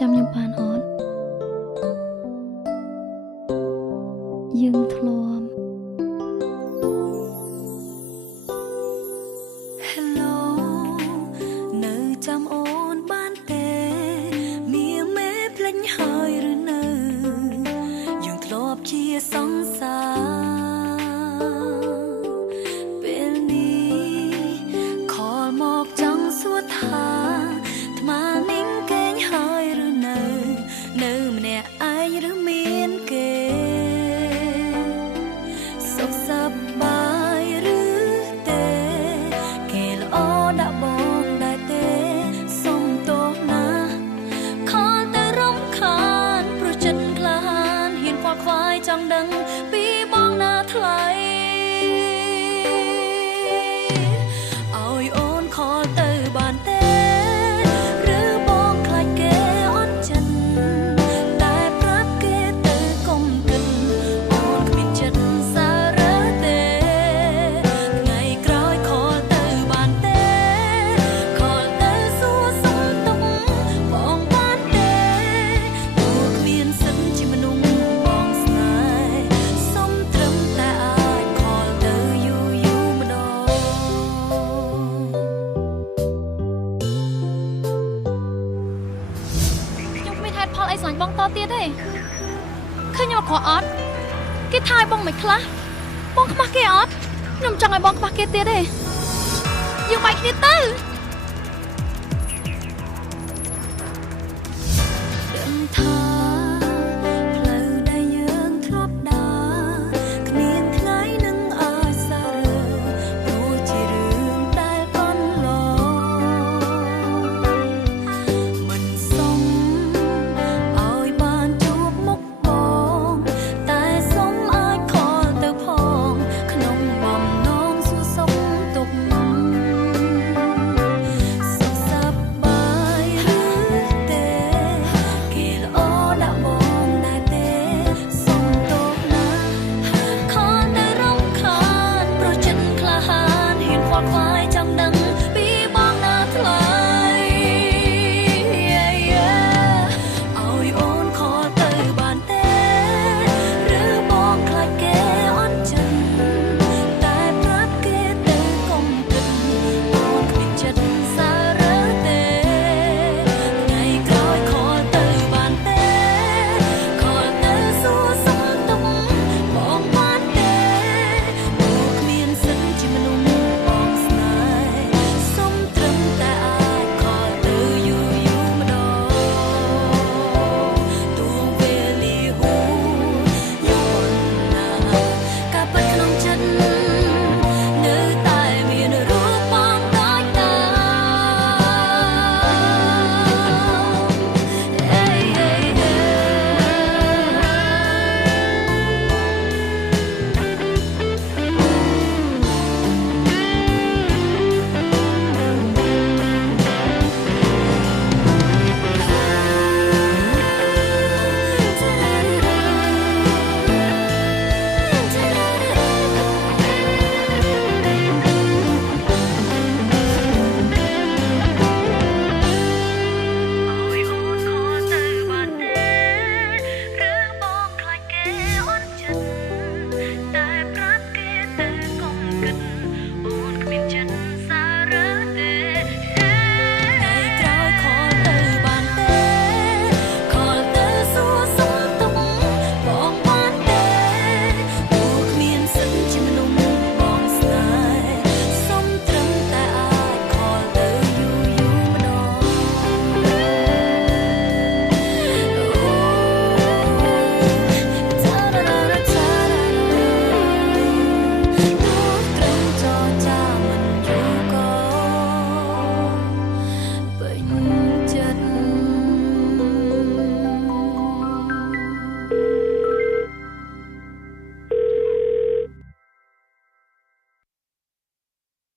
ចាំខ្ញុំបានអត់យើងធ្លាប់ Hello នៅចាំអូនបានទេមានមេភ្លេចហើយឬនៅយើងធ្លាប់ជាសង្សារពេលនេះខលមកចង់សួរថាថ្មនាងកេងហើយឬនៅម្នាក់ឯងឬមានគេសុខសប្បាយឬទេគេល្អដាក់បងដែរទេសុំទោសណាខលតែរំខានព្រោះចិត្តក្លាហានហ៊ានខ្វល់ខ្វាយចង់ដឹងពីបងណាថ្លៃឲ្យអូនខលទៅបានទេឬបងខ្លាចគេអត់ចិត្តតែប្រាប់គេទៅកុំគិតអូនគ្មានចិត្តសារ៉ាទេថ្ងៃក្រោយខលទៅបានទេខលទៅសួរសុំទុកបងបានទេទោះគ្មានសិទ្ធជាមនុស្សបងស្នេហ៍សុំត្រឹមតែអាចខលទៅយូរម្ដងខ្ញុំមានហេតុផលអីស្រឡាញ់បងតទៀតទេឃើញខ្ញុំអក្រក់អត់គេថាឲ្យបងមិនខ្លះបងខ្មាស់គេអត់ខ្ញុំចង់ឲ្យបងខ្មាស់គេទៀតទេយើងបែកគ្នាទៅ